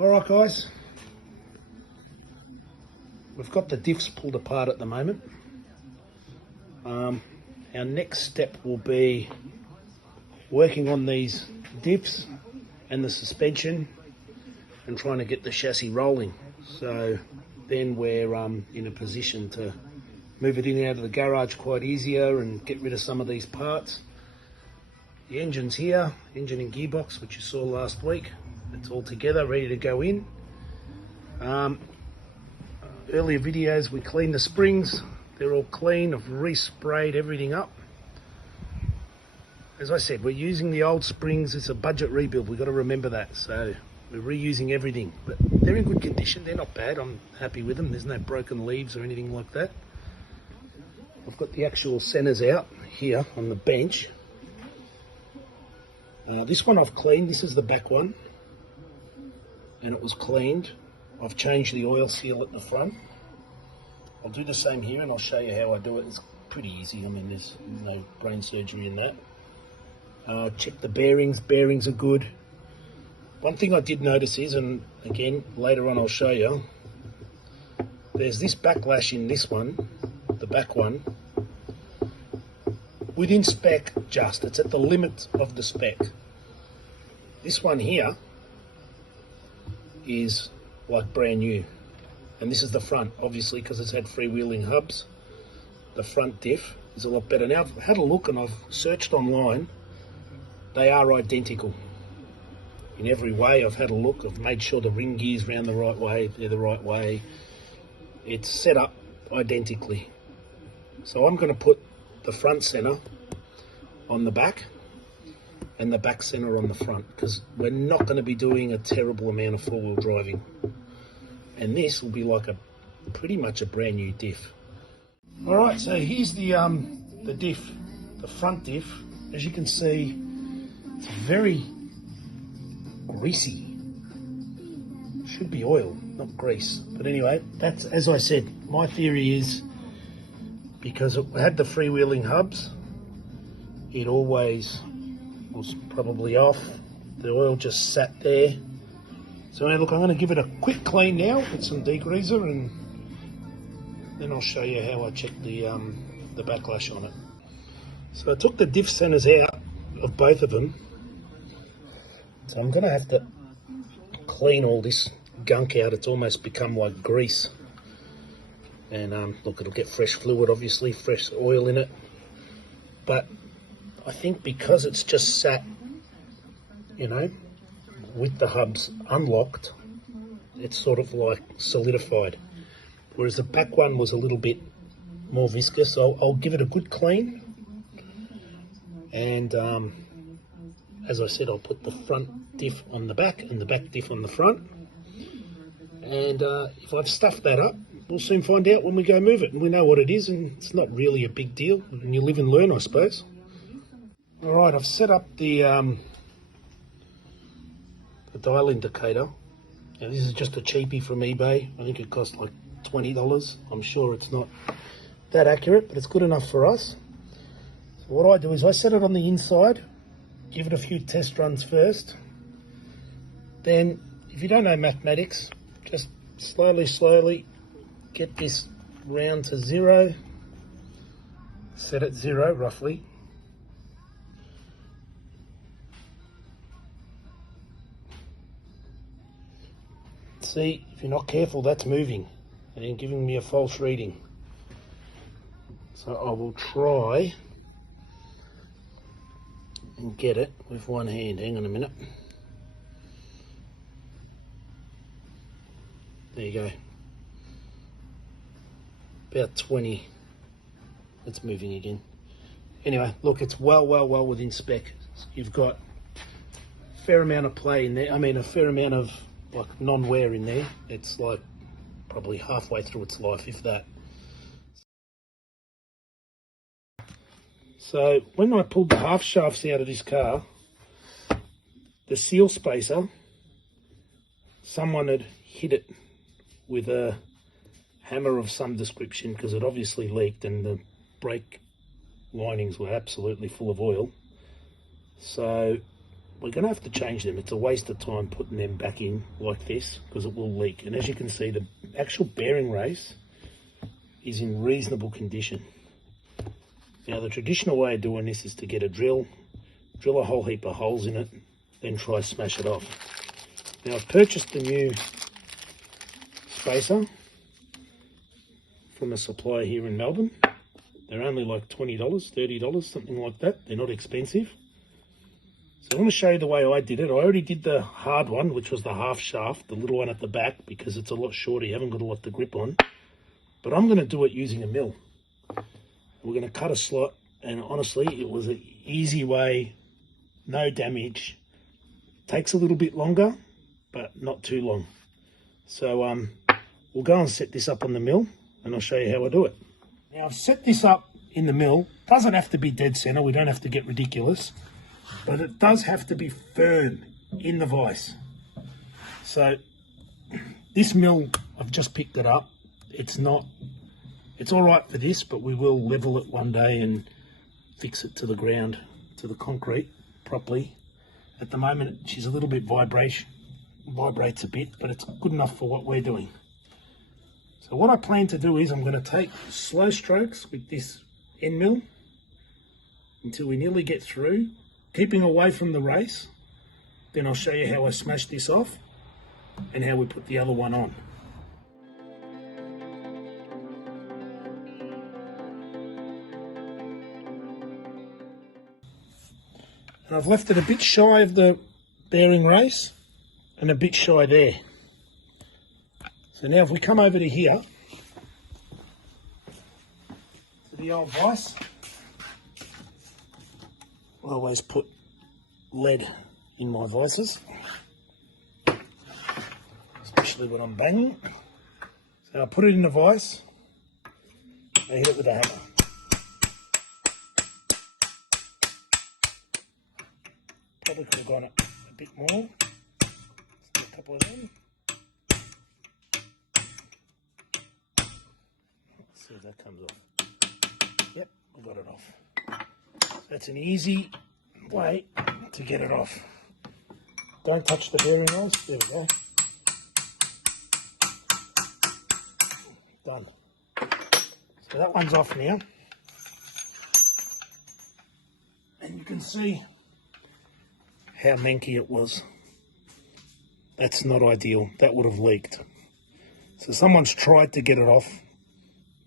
Alright guys, we've got the diffs pulled apart at the moment. Our next step will be working on these diffs and the suspension and trying to get the chassis rolling. So then we're in a position to move it in and out of the garage quite easier and get rid of some of these parts. The engine's here, engine and gearbox, which you saw last week. It's all together, ready to go in. Earlier videos we cleaned the springs. They're all clean. I've resprayed everything up. As I said, we're using the old springs. It's a budget rebuild. We've got to remember that. So we're reusing everything. But they're in good condition. They're not bad. I'm happy with them. There's no broken leaves or anything like that. I've got the actual centers out here on the bench. This one I've cleaned. This is the back one. And it was cleaned. I've changed the oil seal at the front. I'll do the same here and I'll show you how I do it. It's pretty easy. I mean, there's no brain surgery in that. Check the bearings. Bearings are good. One thing I did notice is, and again, later on I'll show you, there's this backlash in this one, the back one, within spec just. It's at the limit of the spec. This one here is like brand new. And this is the front, obviously, because it's had freewheeling hubs. The front diff is a lot better. Now, I've had a look and I've searched online. They are identical in every way. I've had a look. I've made sure the ring gear's round the right way. They're the right way. It's set up identically. So I'm going to put the front center on the back and the back center on the front, because we're not going to be doing a terrible amount of four-wheel driving. And this will be like pretty much a brand new diff. All right, so here's the diff, the front diff. As you can see, it's very greasy. Should be oil, not grease. But anyway, that's, as I said, my theory is because it had the freewheeling hubs, it always was probably off. The oil just sat there. So now look, I'm going to give it a quick clean now with some degreaser, and then I'll show you how I check the backlash on it. So I took the diff centers out of both of them. So I'm going to have to clean all this gunk out. It's almost become like grease. And look, it'll get fresh fluid, obviously, fresh oil in it. But I think because it's just sat, you know, with the hubs unlocked, it's sort of like solidified. Whereas the back one was a little bit more viscous. So I'll give it a good clean. And as I said, I'll put the front diff on the back and the back diff on the front. And if I've stuffed that up, we'll soon find out when we go move it. And we know what it is, and it's not really a big deal. And you live and learn, I suppose. All right, I've set up the dial indicator. Now this is just a cheapie from eBay. I think it cost like $20. I'm sure it's not that accurate, but it's good enough for us. So what I do is I set it on the inside, give it a few test runs first. Then, if you don't know mathematics, just slowly get this round to 0. Set it 0 roughly. See, if you're not careful, that's moving and giving me a false reading. So I will try and get it with one hand. Hang on a minute. There you go. About 20. It's moving again. Anyway, look, it's well within spec. You've got a fair amount of play in there. I mean, a fair amount of like non-wear in there. It's like probably halfway through its life, if that. So when I pulled the half shafts out of this car, the seal spacer, someone had hit it with a hammer of some description, because it obviously leaked and the brake linings were absolutely full of oil. So we're going to have to change them. It's a waste of time putting them back in like this because it will leak. And as you can see, the actual bearing race is in reasonable condition. Now the traditional way of doing this is to get a drill a whole heap of holes in it, then try smash it off. Now I've purchased a new spacer from a supplier here in Melbourne. They're only like $20, $30, something like that. They're not expensive. So I want to show you the way I did it. I already did the hard one, which was the half shaft, the little one at the back, because it's a lot shorter. You haven't got a lot to grip on. But I'm going to do it using a mill. We're going to cut a slot, and honestly, it was an easy way, no damage. Takes a little bit longer, but not too long. So we'll go and set this up on the mill, and I'll show you how I do it. Now I've set this up in the mill. Doesn't have to be dead center. We don't have to get ridiculous, but it does have to be firm in the vise. So this mill, I've just picked it up. It's all right for this, but we will level it one day and fix it to the ground, to the concrete properly. At the moment, she's a little bit vibrates a bit, but it's good enough for what we're doing. So what I plan to do is I'm going to take slow strokes with this end mill until we nearly get through, keeping away from the race. Then I'll show you how I smash this off and how we put the other one on. And I've left it a bit shy of the bearing race and a bit shy there. So now if we come over to here, to the old vise, I always put lead in my vices, especially when I'm banging. So I put it in the vise, I hit it with a hammer. Probably could have gone up a bit more. Let's do a couple of them. Let's see if that comes off. Yep, I got it off. So that's an easy way to get it off. Don't touch the bearing race. There we go. Done. So that one's off now. And you can see how manky it was. That's not ideal. That would have leaked. So someone's tried to get it off.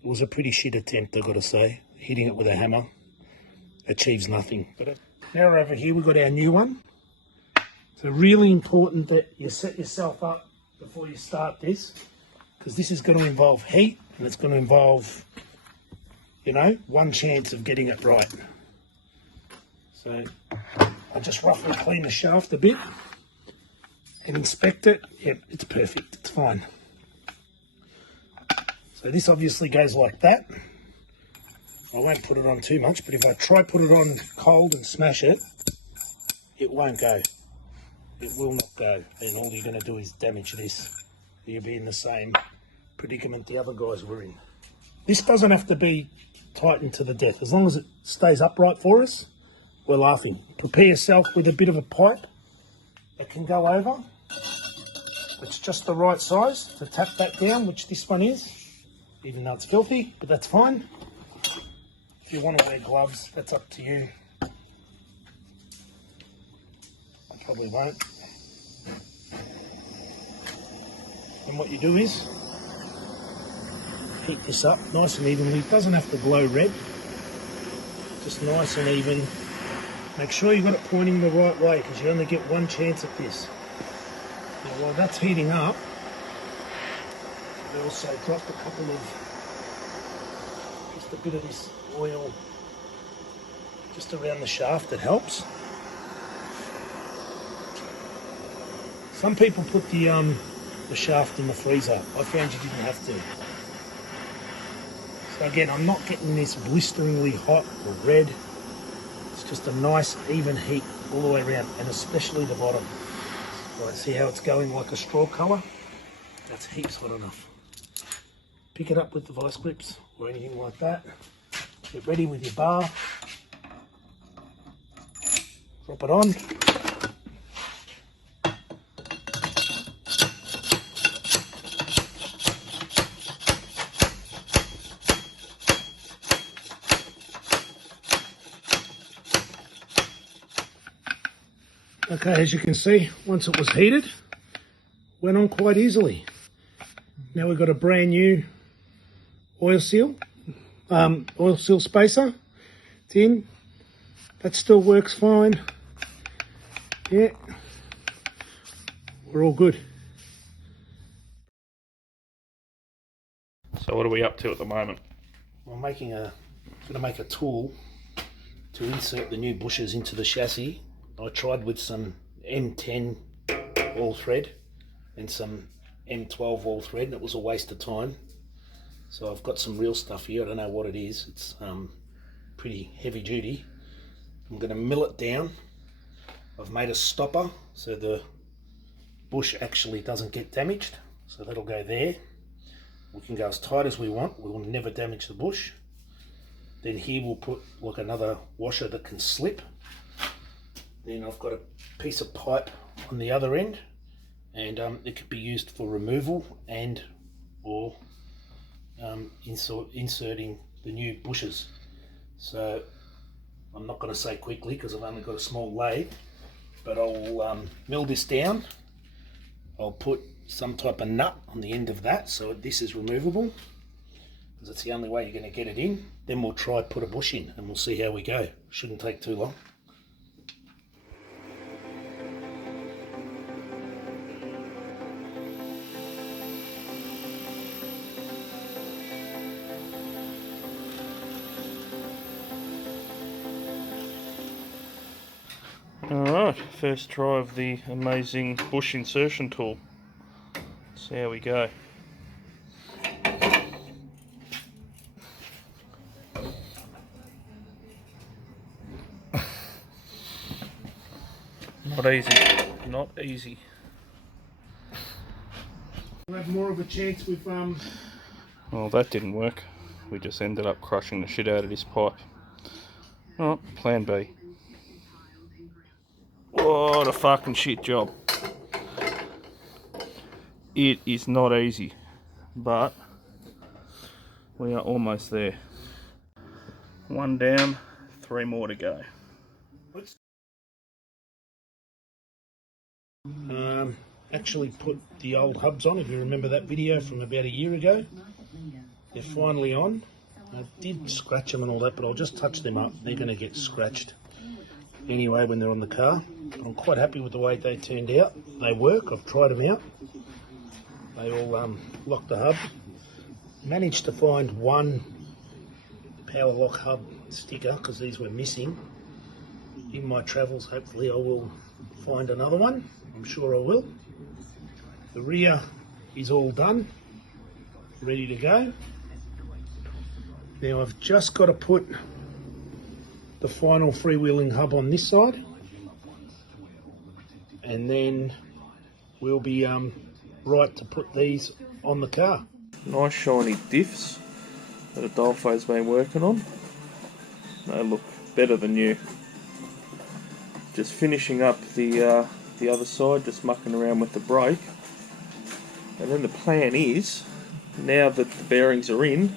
It was a pretty shit attempt, I've got to say. Hitting it with a hammer achieves nothing. But now we're over here, we've got our new one. So really important that you set yourself up before you start this, because this is going to involve heat and it's going to involve, you know, one chance of getting it right. So I just roughly clean the shaft a bit and inspect it. Yep, it's perfect, it's fine. So this obviously goes like that. I won't put it on too much, but if I try put it on cold and smash it, it won't go. It will not go. And all you're going to do is damage this. You'll be in the same predicament the other guys were in. This doesn't have to be tightened to the death. As long as it stays upright for us, we're laughing. Prepare yourself with a bit of a pipe that can go over. It's just the right size to tap that down, which this one is, even though it's filthy, but that's fine. If you want to wear gloves, that's up to you. I probably won't. And what you do is heat this up nice and evenly. It doesn't have to glow red, just nice and even. Make sure you've got it pointing the right way, because you only get one chance at this. Now while that's heating up, I also dropped a couple of, just a bit of this oil just around the shaft. That helps. Some people put the shaft in the freezer. I found you didn't have to. So again, I'm not getting this blisteringly hot or red. It's just a nice even heat all the way around, and especially the bottom. Right, see how it's going like a straw colour? That's heaps hot enough. Pick it up with the vice grips or anything like that. Get ready with your bar. Drop it on. Okay, as you can see, once it was heated, went on quite easily. Now we've got a brand new oil seal spacer. It's in. That still works fine. Yeah, we're all good. So what are we up to at the moment? I'm going to make a tool to insert the new bushes into the chassis. I tried with some M10 all thread and some M12 all thread, and it was a waste of time. So I've got some real stuff here. I don't know what it is. It's pretty heavy duty. I'm going to mill it down. I've made a stopper so the bush actually doesn't get damaged. So that'll go there. We can go as tight as we want. We will never damage the bush. Then here we'll put like another washer that can slip. Then I've got a piece of pipe on the other end, and it could be used for removal and or inserting the new bushes. So I'm not going to say quickly because I've only got a small lathe, but I'll mill this down. I'll put some type of nut on the end of that so this is removable, because it's the only way you're going to get it in. Then we'll try put a bush in and we'll see how we go. Shouldn't take too long. Alright, first try of the amazing bush insertion tool. Let's see how we go. Not easy, not easy. We'll have more of a chance with Well, that didn't work. We just ended up crushing the shit out of this pipe. Oh, plan B. What a fucking shit job. It is not easy, but we are almost there. One down, 3 more to go. Actually put the old hubs on, if you remember that video from about a year ago. They're finally on. I did scratch them and all that, but I'll just touch them up. They're going to get scratched anyway when they're on the car. I'm quite happy with the way they turned out. They work. I've tried them out. They all lock the hub. Managed to find one power lock hub sticker because these were missing. In my travels, hopefully I will find another one. I'm sure I will. The rear is all done, ready to go. Now I've just got to put the final freewheeling hub on this side, and then we'll be right to put these on the car. Nice shiny diffs that Adolfo's been working on. They look better than new. Just finishing up the other side, just mucking around with the brake. And then the plan is, now that the bearings are in,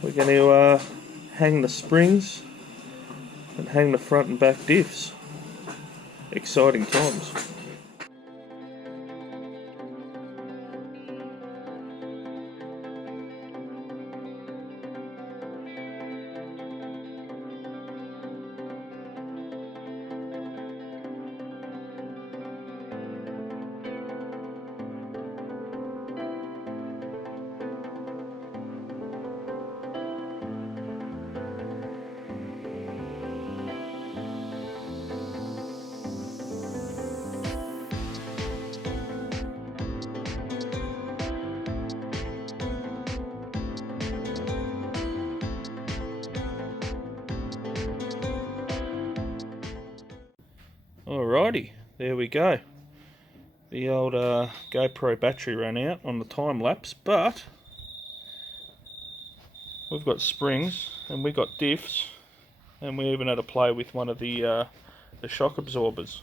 we're going to hang the springs and hang the front and back diffs. Exciting times. Alrighty, there we go. The old GoPro battery ran out on the time lapse, but we've got springs and we got diffs, and we even had to play with one of the shock absorbers.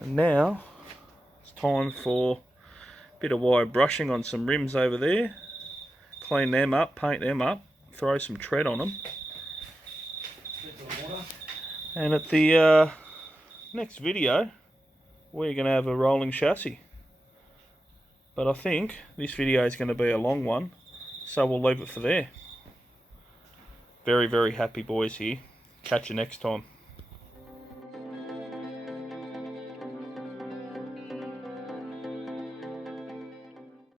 And now it's time for a bit of wire brushing on some rims over there, clean them up, paint them up, throw some tread on them. And at the next video, we're going to have a rolling chassis. But I think this video is going to be a long one, so we'll leave it for there. Very, very happy boys here. Catch you next time.